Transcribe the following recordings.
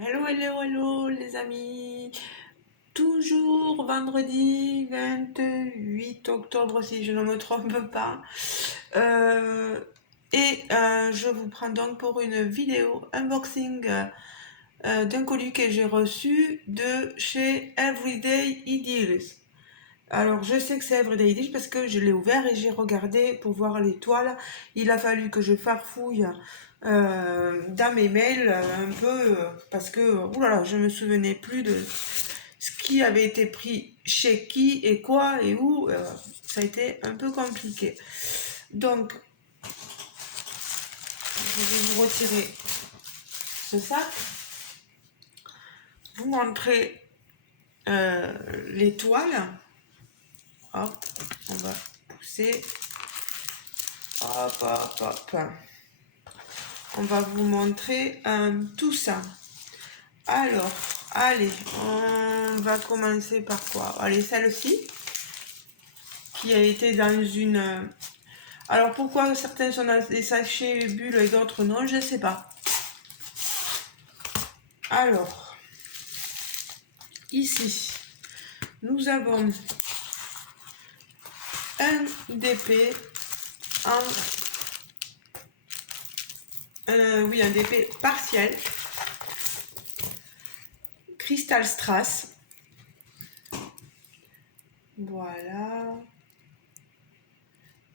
Hello, hello, hello les amis. Toujours vendredi 28 octobre si je ne me trompe pas. Je vous prends donc pour une vidéo unboxing d'un colis que j'ai reçu de chez Everyday Ideals. Alors je sais que c'est Everyday Ideals parce que je l'ai ouvert et j'ai regardé pour voir les toiles. Il a fallu que je farfouille dans mes mails un peu parce que oulala, je me souvenais plus de ce qui avait été pris chez qui et quoi et où. Ça a été un peu compliqué. Donc je vais vous retirer ce sac, vous montrer les toiles. Hop, on va pousser. Hop, hop, hop. On va vous montrer tout ça. Alors, allez, on va commencer par quoi? Allez, celle-ci, qui a été dans une... Alors, pourquoi certains sont dans des sachets bulles et d'autres non, je ne sais pas. Alors, ici, nous avons un DP en... oui, un DP partiel. Crystal Strass. Voilà.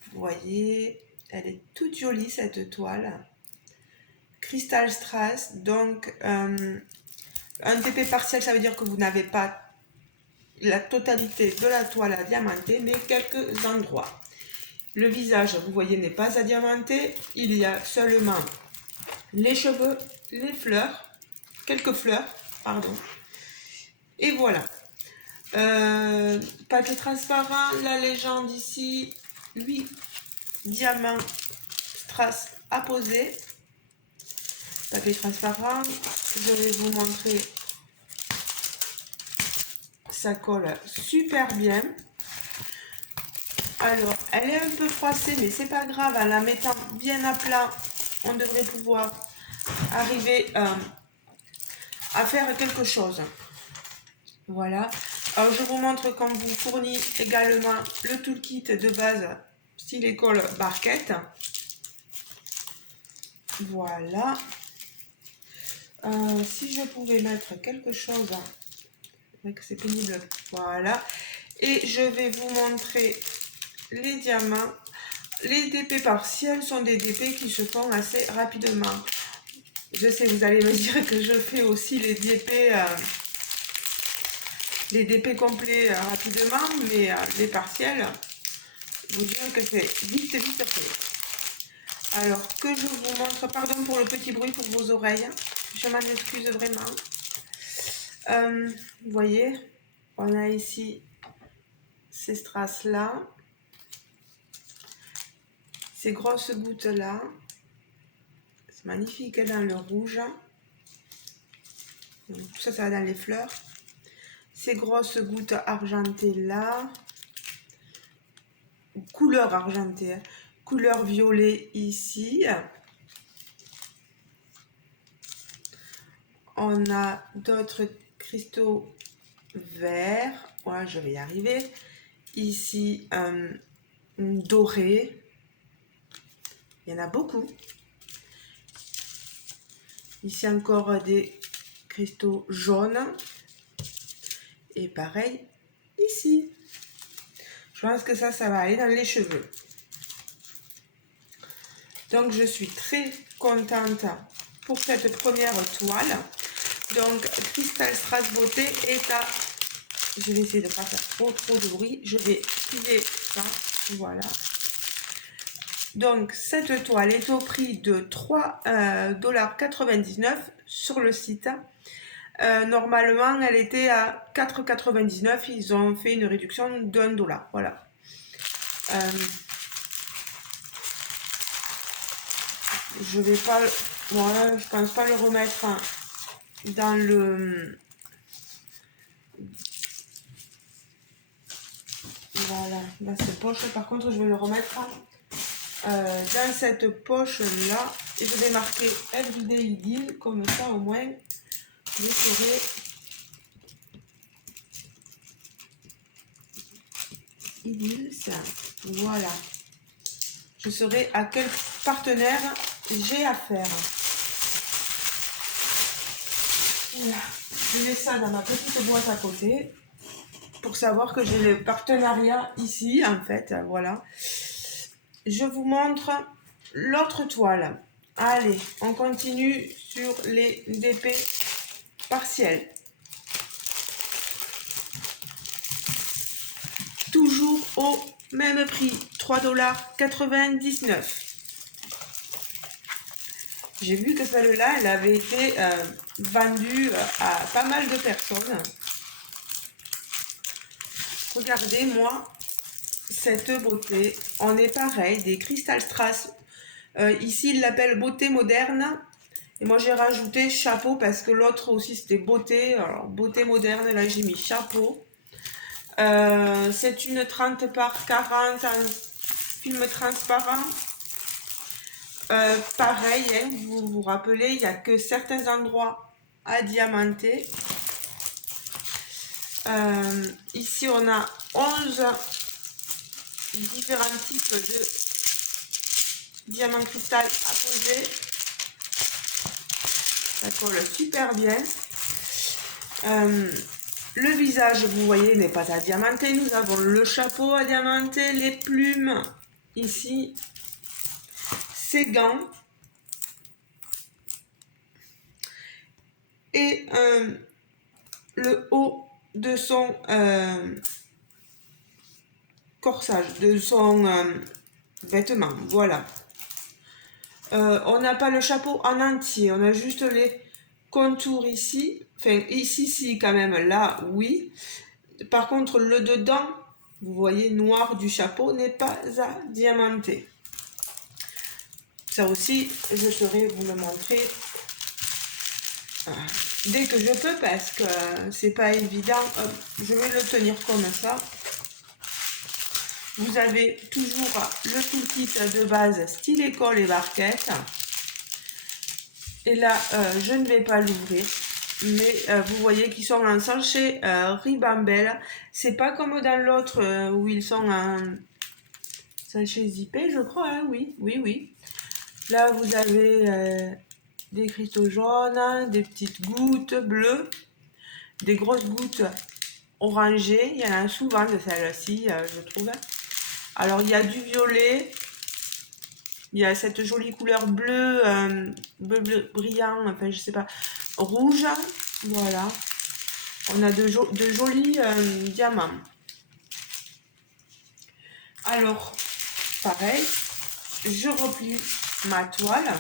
Vous voyez, elle est toute jolie cette toile. Crystal Strass, donc un DP partiel, ça veut dire que vous n'avez pas la totalité de la toile à diamanter, mais quelques endroits. Le visage, vous voyez, n'est pas à diamanter. Il y a seulement les cheveux, les fleurs, quelques fleurs, pardon. Et voilà. Patch transparent, la légende ici, 8 diamants strass à poser. Papier transparent, je vais vous montrer. Ça colle super bien. Alors, elle est un peu froissée, mais c'est pas grave. En la mettant bien à plat, on devrait pouvoir arriver à faire quelque chose. Voilà. Alors, je vous montre qu'on vous fournit également le toolkit de base style école barquette. Voilà. Si je pouvais mettre quelque chose, c'est vrai que c'est pénible. Voilà. Et je vais vous montrer les diamants. Les DP partiels sont des DP qui se font assez rapidement. Je sais, vous allez me dire que je fais aussi les DP complets rapidement, mais les partiels, vous dire que c'est vite, vite fait. Alors, que je vous montre, pardon pour le petit bruit pour vos oreilles, je m'en excuse vraiment. Vous voyez, on a ici ces strass-là, ces grosses gouttes-là. C'est magnifique dans le rouge. Donc, tout ça, ça va dans les fleurs. Ces grosses gouttes argentées là. Couleur argentée. Couleur violet ici. On a d'autres cristaux verts. Voilà, je vais y arriver. Ici, doré. Il y en a beaucoup. Ici encore des cristaux jaunes. Et pareil ici. Je pense que ça va aller dans les cheveux. Donc je suis très contente pour cette première toile. Donc Crystal Strass Beauté est à... Je vais essayer de ne pas faire trop de bruit. Je vais plier ça. Voilà. Donc cette toile est au prix de 3,99 $ sur le site. Normalement, elle était à 4,99 $. Ils ont fait une réduction d'1 $. Voilà. Je vais pas... Voilà, je pense pas le remettre dans le... Voilà, dans cette poche. Par contre, je vais le remettre dans cette poche-là. Et je vais marquer Everyday Ideal, comme ça au moins, je ferai Ideals. Voilà. Je saurai à quel partenaire j'ai affaire. Voilà. Je mets ça dans ma petite boîte à côté pour savoir que j'ai le partenariat ici, en fait. Voilà. Je vous montre l'autre toile. Allez, on continue sur les DP partiels. Toujours au même prix, 3,99 $. J'ai vu que celle-là, elle avait été vendue à pas mal de personnes. Regardez, moi, cette beauté. On est pareil, des Crystal Strass. Ici, ils l'appellent beauté moderne. Et moi, j'ai rajouté chapeau parce que l'autre aussi, c'était beauté. Alors, beauté moderne, là, j'ai mis chapeau. C'est une 30 par 40 en film transparent. Pareil, hein, vous vous rappelez, il n'y a que certains endroits à diamanter. Ici, on a 11 différents types de diamants cristal à poser. Ça colle super bien. Le visage, vous voyez, n'est pas à diamanter. Nous avons le chapeau à diamanter, les plumes ici, ses gants et le haut de son corsage, de son vêtement. Voilà. On n'a pas le chapeau en entier, on a juste les contours ici. Enfin, ici, si, quand même, là, oui. Par contre, le dedans, vous voyez, noir du chapeau n'est pas à diamanter. Ça aussi, je saurai vous le montrer dès que je peux parce que c'est pas évident. Je vais le tenir comme ça. Vous avez toujours le toolkit de base style école et barquette. Et là, je ne vais pas l'ouvrir. Mais vous voyez qu'ils sont ensemble chez Ribambelle. C'est pas comme dans l'autre où ils sont en sachet zippé, je crois. Hein, oui, oui, oui. Là, vous avez des cristaux jaunes, des petites gouttes bleues, des grosses gouttes orangées. Il y en a souvent de celles-ci, je trouve. Alors, il y a du violet. Il y a cette jolie couleur bleu, bleu brillant, enfin, je sais pas, rouge. Voilà. On a de jolis diamants. Alors, pareil, je replie ma toile.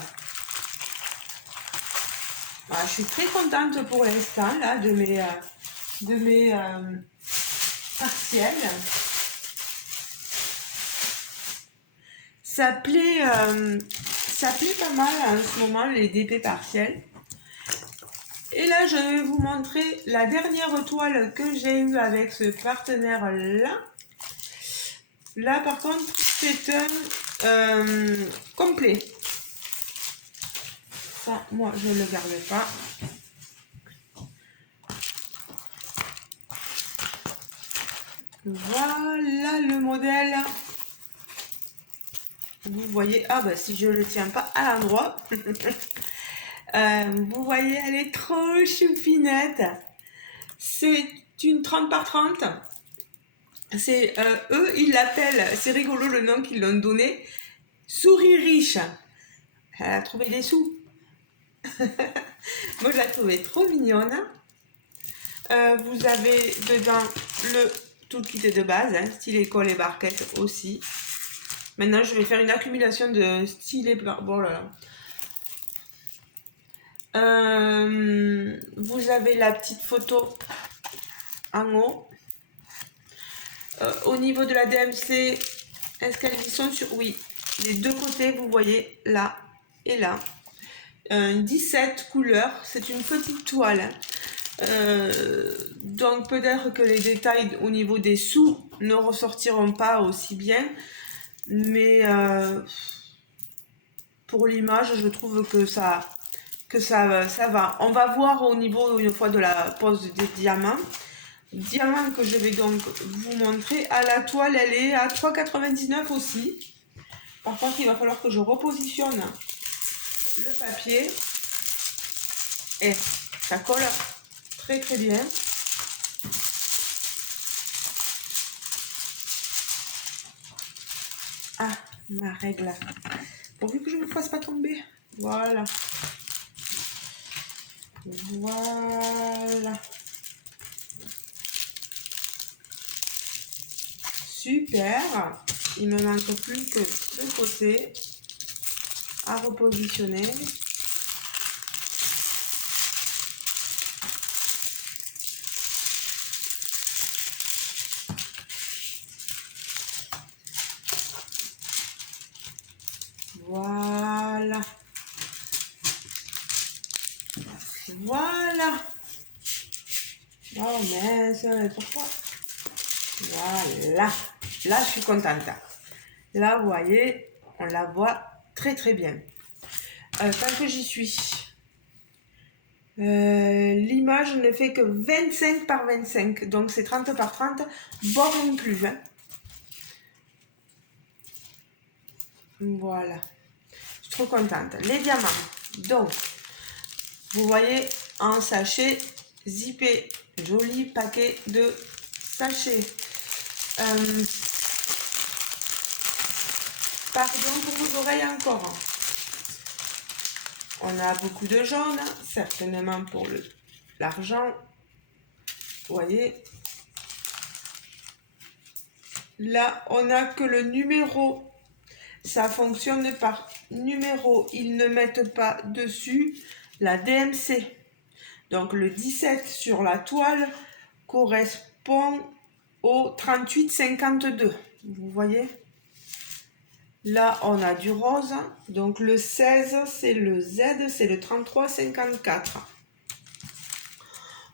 Voilà, je suis très contente pour l'instant là de mes partiels. Ça plaît pas mal en ce moment les DP partiels. Et là, je vais vous montrer la dernière toile que j'ai eue avec ce partenaire-là. Là, par contre, c'est un complet. Ça, moi, je ne le garde pas. Voilà le modèle. Vous voyez, ah bah si je le tiens pas à l'endroit. Vous voyez, elle est trop choupinette. C'est une 30 par 30. C'est eux, ils l'appellent, c'est rigolo le nom qu'ils l'ont donné, souris riche. Elle a trouvé des sous. Moi, je la trouvais trop mignonne. Vous avez dedans le toolkit de base, hein, stylet, colle et barquette aussi. Maintenant, je vais faire une accumulation de stylets. Bon là là. Vous avez la petite photo en haut. Au niveau de la DMC, est-ce qu'elles y sont sur... Oui, les deux côtés, vous voyez, là et là. 17 couleurs, c'est une petite toile. Donc peut-être que les détails au niveau des sous ne ressortiront pas aussi bien. Mais pour l'image, je trouve que ça que ça va. On va voir au niveau, une fois de la pose des diamants. Diamant que je vais donc vous montrer. À la toile, elle est à 3,99 aussi. Par contre, il va falloir que je repositionne le papier. Et ça colle très très bien. Ah, ma règle. Pourvu que je ne me fasse pas tomber. Voilà. Voilà. Super. Il ne me manque plus que le côté à repositionner. Voilà. Voilà. Oh mince, mais pourquoi? Voilà. Là, je suis contente. Là, vous voyez, on la voit très très bien. Tant que j'y suis, l'image ne fait que 25 par 25, donc c'est 30 par 30, bord inclus. Hein. Voilà. Je suis trop contente. Les diamants. Donc, vous voyez, un sachet zippé. Joli paquet de sachets. Pardon pour vos oreilles encore. On a beaucoup de jaune, certainement pour l'argent. Vous voyez. Là, on n'a que le numéro. Ça fonctionne par numéro. Ils ne mettent pas dessus la DMC. Donc le 17 sur la toile correspond au 38,52. Vous voyez? Là, on a du rose. Donc le 16, c'est le Z, c'est le 33,54.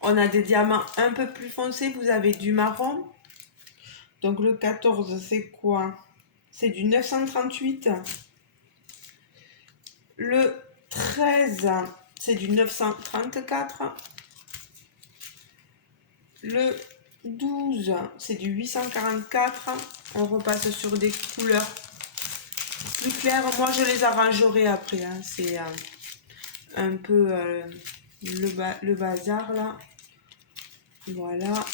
On a des diamants un peu plus foncés. Vous avez du marron. Donc le 14, c'est quoi? C'est du 938. Le 13, c'est du 934. Le 12, c'est du 844. On repasse sur des couleurs plus claires. Moi, je les arrangerai après. Hein. C'est un peu le bazar là. Voilà.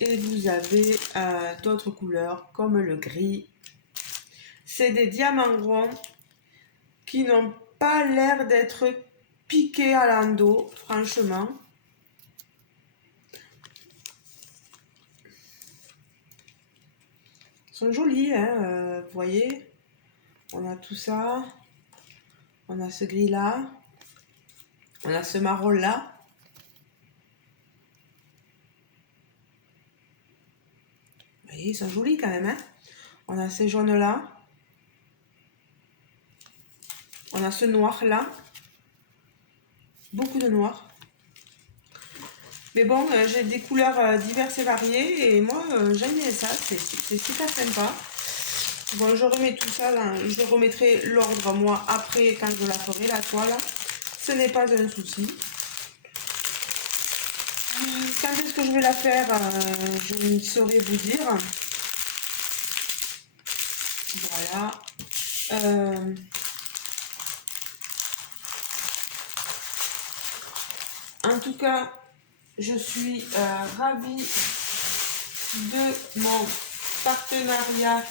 Et vous avez d'autres couleurs comme le gris. C'est des diamants ronds qui n'ont pas l'air d'être piqués à l'endo, franchement. Ils sont jolis, hein, vous voyez. On a tout ça. On a ce gris là. On a ce marron là. Vous voyez, ils sont jolis quand même. Hein. On a ces jaunes là. On a ce noir là. Beaucoup de noir. Mais bon, j'ai des couleurs diverses et variées. Et moi, j'aime bien ça. C'est super sympa. Bon, je remets tout ça. Là. Je remettrai l'ordre, moi, après, quand je la ferai, la toile. Ce n'est pas un souci. Quand est-ce que je vais la faire, je ne saurais vous dire. Voilà. En tout cas, je suis ravie de mon partenariat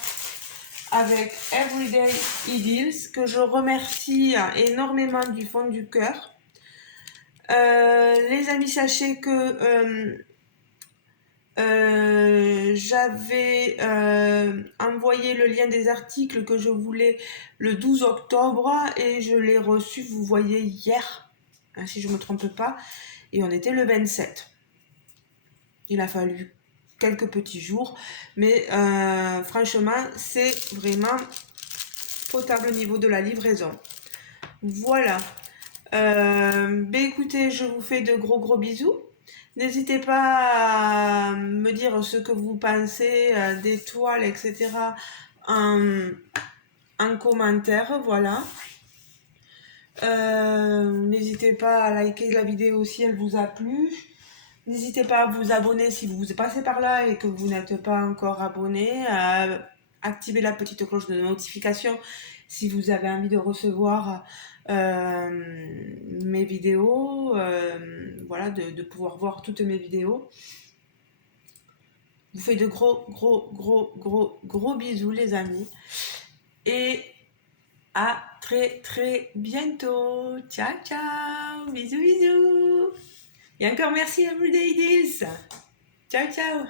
avec Everyday Ideals, que je remercie énormément du fond du cœur. Les amis, sachez que j'avais envoyé le lien des articles que je voulais le 12 octobre et je l'ai reçu, vous voyez, hier, hein, si je ne me trompe pas, et on était le 27. Il a fallu quelques petits jours, mais franchement, c'est vraiment potable au niveau de la livraison. Voilà. Écoutez, je vous fais de gros bisous. N'hésitez pas à me dire ce que vous pensez des toiles, etc. en commentaire, voilà. N'hésitez pas à liker la vidéo si elle vous a plu. N'hésitez pas à vous abonner si vous passez par là et que vous n'êtes pas encore abonné. À activer la petite cloche de notification si vous avez envie de recevoir mes vidéos. Voilà, de pouvoir voir toutes mes vidéos. Je vous fais de gros bisous les amis. Et à très bientôt. Ciao ciao. Bisous bisous. Et encore merci à Everyday Deals. Ciao ciao.